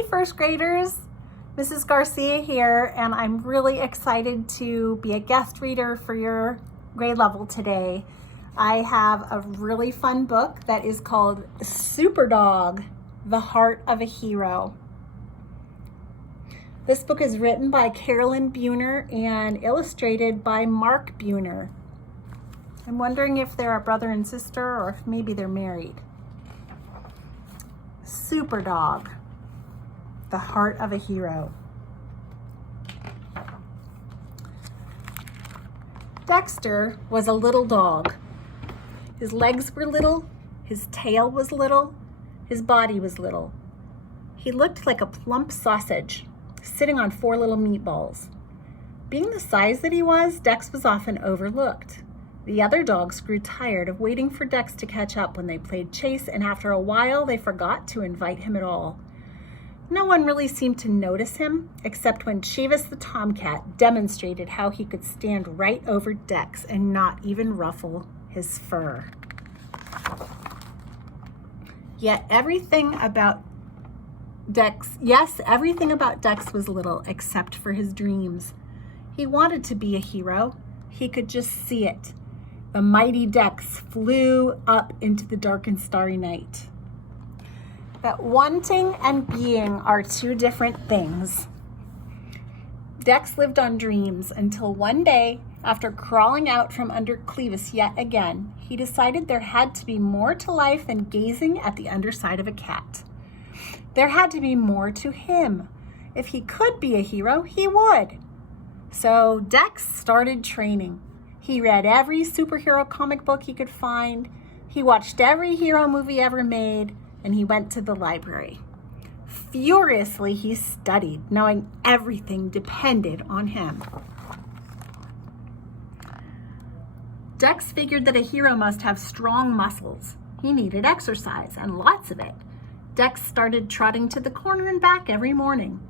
Hey first graders, Mrs. Garcia here, and I'm really excited to be a guest reader for your grade level today. I have a really fun book that is called Superdog, The Heart of a Hero. This book is written by Carolyn Buhner and illustrated by Mark Buhner. I'm wondering if they're a brother and sister or if maybe they're married. Superdog, The Heart of a Hero. Dexter was a little dog. His legs were little, his tail was little, his body was little. He looked like a plump sausage, sitting on 4 little meatballs. Being the size that he was, Dex was often overlooked. The other dogs grew tired of waiting for Dex to catch up when they played chase, and after a while, they forgot to invite him at all. No one really seemed to notice him, except when Chivas the Tomcat demonstrated how he could stand right over Dex and not even ruffle his fur. Yet everything about Dex was little except for his dreams. He wanted to be a hero. He could just see it. The mighty Dex flew up into the dark and starry night. But wanting and being are 2 different things. Dex lived on dreams until one day, after crawling out from under Clevis yet again, he decided there had to be more to life than gazing at the underside of a cat. There had to be more to him. If he could be a hero, he would. So Dex started training. He read every superhero comic book he could find. He watched every hero movie ever made, and he went to the library. Furiously, he studied, knowing everything depended on him. Dex figured that a hero must have strong muscles. He needed exercise, and lots of it. Dex started trotting to the corner and back every morning.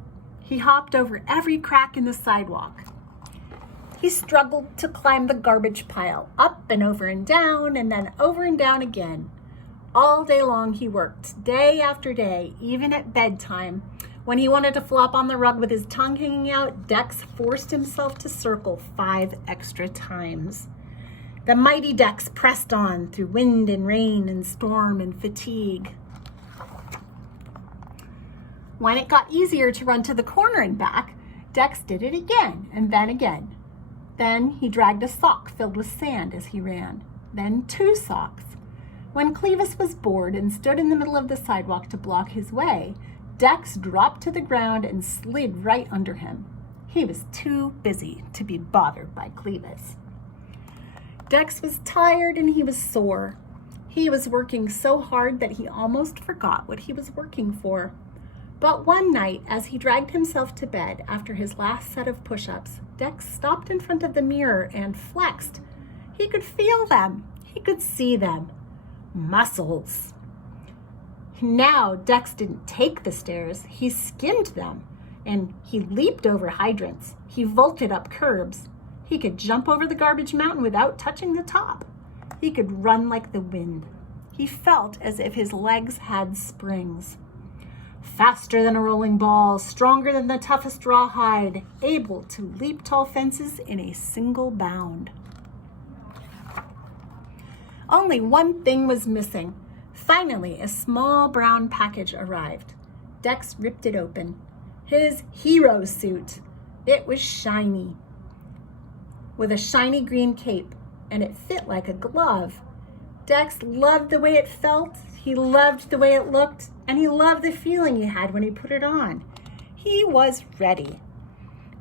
He hopped over every crack in the sidewalk. He struggled to climb the garbage pile, up and over and down, and then over and down again. All day long he worked, day after day, even at bedtime. When he wanted to flop on the rug with his tongue hanging out, Dex forced himself to circle 5 extra times. The mighty Dex pressed on through wind and rain and storm and fatigue. When it got easier to run to the corner and back, Dex did it again and then again. Then he dragged a sock filled with sand as he ran, then 2 socks. When Clevis was bored and stood in the middle of the sidewalk to block his way, Dex dropped to the ground and slid right under him. He was too busy to be bothered by Clevis. Dex was tired and he was sore. He was working so hard that he almost forgot what he was working for. But one night, as he dragged himself to bed after his last set of push-ups, Dex stopped in front of the mirror and flexed. He could feel them. He could see them. Muscles. Now Dex didn't take the stairs, he skimmed them, and he leaped over hydrants. He vaulted up curbs. He could jump over the garbage mountain without touching the top. He could run like the wind. He felt as if his legs had springs. Faster than a rolling ball, stronger than the toughest rawhide, able to leap tall fences in a single bound. Only one thing was missing. Finally, a small brown package arrived. Dex ripped it open. His hero suit. It was shiny, with a shiny green cape, and it fit like a glove. Dex loved the way it felt, he loved the way it looked, and he loved the feeling he had when he put it on. He was ready.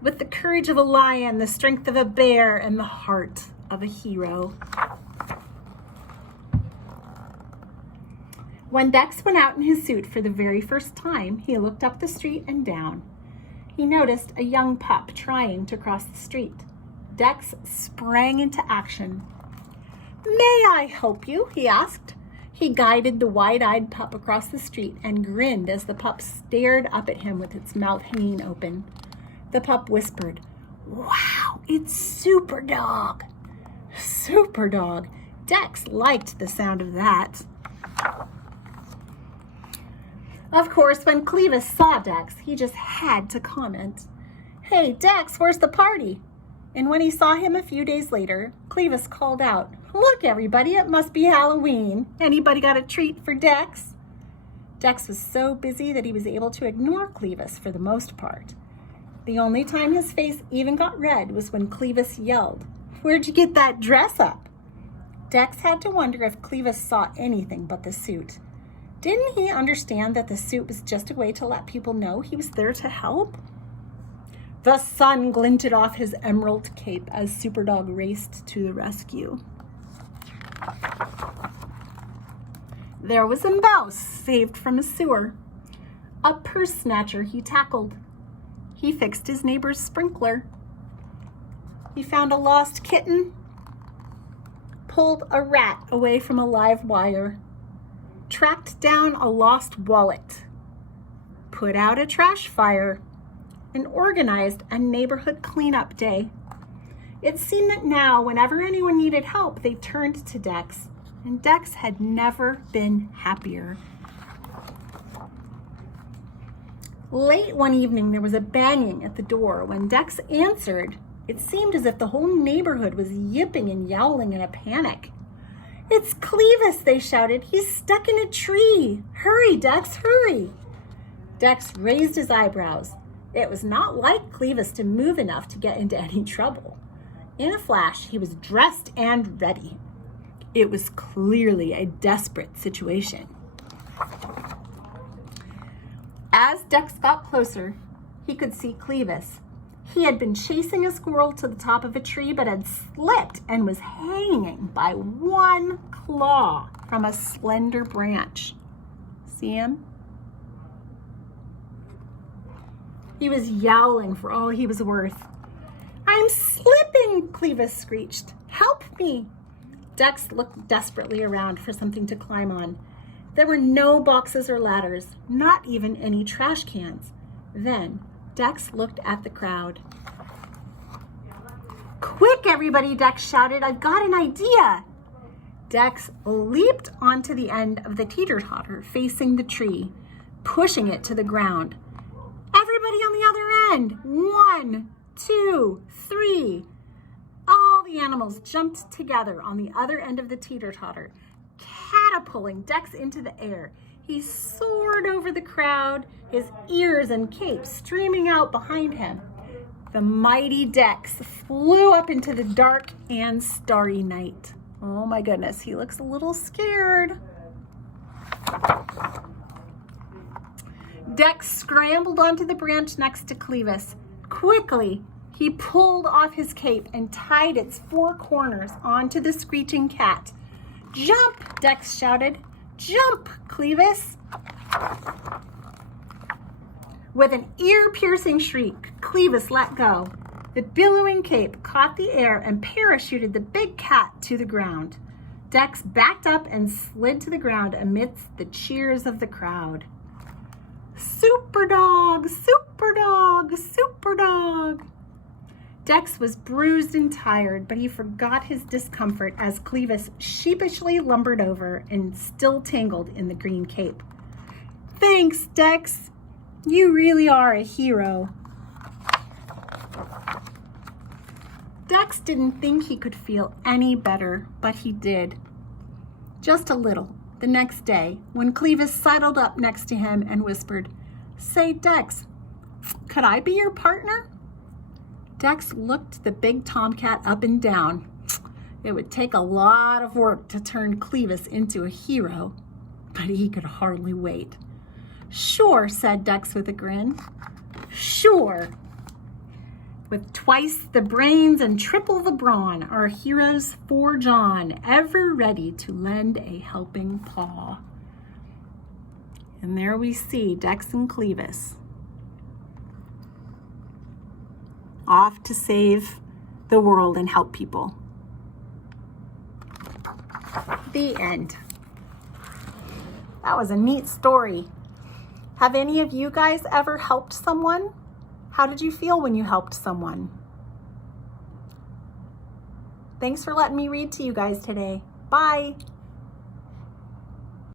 With the courage of a lion, the strength of a bear, and the heart of a hero. When Dex went out in his suit for the very first time, he looked up the street and down. He noticed a young pup trying to cross the street. Dex sprang into action. "May I help you?" he asked. He guided the wide-eyed pup across the street and grinned as the pup stared up at him with its mouth hanging open. The pup whispered, "Wow, it's Superdog." Superdog. Dex liked the sound of that. Of course, when Clevis saw Dex, he just had to comment, "Hey, Dex, where's the party?" And when he saw him a few days later, Clevis called out, "Look, everybody, it must be Halloween. Anybody got a treat for Dex?" Dex was so busy that he was able to ignore Clevis for the most part. The only time his face even got red was when Clevis yelled, "Where'd you get that dress up?" Dex had to wonder if Clevis saw anything but the suit. Didn't he understand that the suit was just a way to let people know he was there to help? The sun glinted off his emerald cape as Superdog raced to the rescue. There was a mouse saved from a sewer. A purse snatcher he tackled. He fixed his neighbor's sprinkler. He found a lost kitten, pulled a rat away from a live wire, tracked down a lost wallet, put out a trash fire, and organized a neighborhood cleanup day. It seemed that now, whenever anyone needed help, they turned to Dex, and Dex had never been happier. Late one evening, there was a banging at the door. When Dex answered, it seemed as if the whole neighborhood was yipping and yowling in a panic. "It's Clevis," they shouted. "He's stuck in a tree. Hurry, Dex, hurry." Dex raised his eyebrows. It was not like Clevis to move enough to get into any trouble. In a flash, he was dressed and ready. It was clearly a desperate situation. As Dex got closer, he could see Clevis. He had been chasing a squirrel to the top of a tree, but had slipped and was hanging by one claw from a slender branch. See him? He was yowling for all he was worth. "I'm slipping," Clevis screeched. "Help me." Dex looked desperately around for something to climb on. There were no boxes or ladders, not even any trash cans. Then Dex looked at the crowd. "Quick, everybody," Dex shouted. "I've got an idea." Dex leaped onto the end of the teeter-totter facing the tree, pushing it to the ground. "Everybody on the other end. 1, 2, 3. All the animals jumped together on the other end of the teeter-totter, catapulting Dex into the air. He soared over the crowd, his ears and cape streaming out behind him. The mighty Dex flew up into the dark and starry night. Oh my goodness, he looks a little scared. Dex scrambled onto the branch next to Clevis. Quickly, he pulled off his cape and tied its 4 corners onto the screeching cat. "Jump!" Dex shouted. "Jump, Clevis!" With an ear-piercing shriek, Clevis let go. The billowing cape caught the air and parachuted the big cat to the ground. Dex backed up and slid to the ground amidst the cheers of the crowd. "Superdog! Superdog! Superdog!" Dex was bruised and tired, but he forgot his discomfort as Clevis sheepishly lumbered over and still tangled in the green cape. "Thanks, Dex. You really are a hero." Dex didn't think he could feel any better, but he did. Just a little. The next day, when Clevis sidled up next to him and whispered, "Say, Dex, could I be your partner?" Dex looked the big tomcat up and down. It would take a lot of work to turn Clevis into a hero, but he could hardly wait. "Sure," said Dex with a grin. "Sure." With twice the brains and triple the brawn, our heroes forge on, ever ready to lend a helping paw. And there we see Dex and Clevis off to save the world and help people. The end. That was a neat story. Have any of you guys ever helped someone? How did you feel when you helped someone? Thanks for letting me read to you guys today. Bye.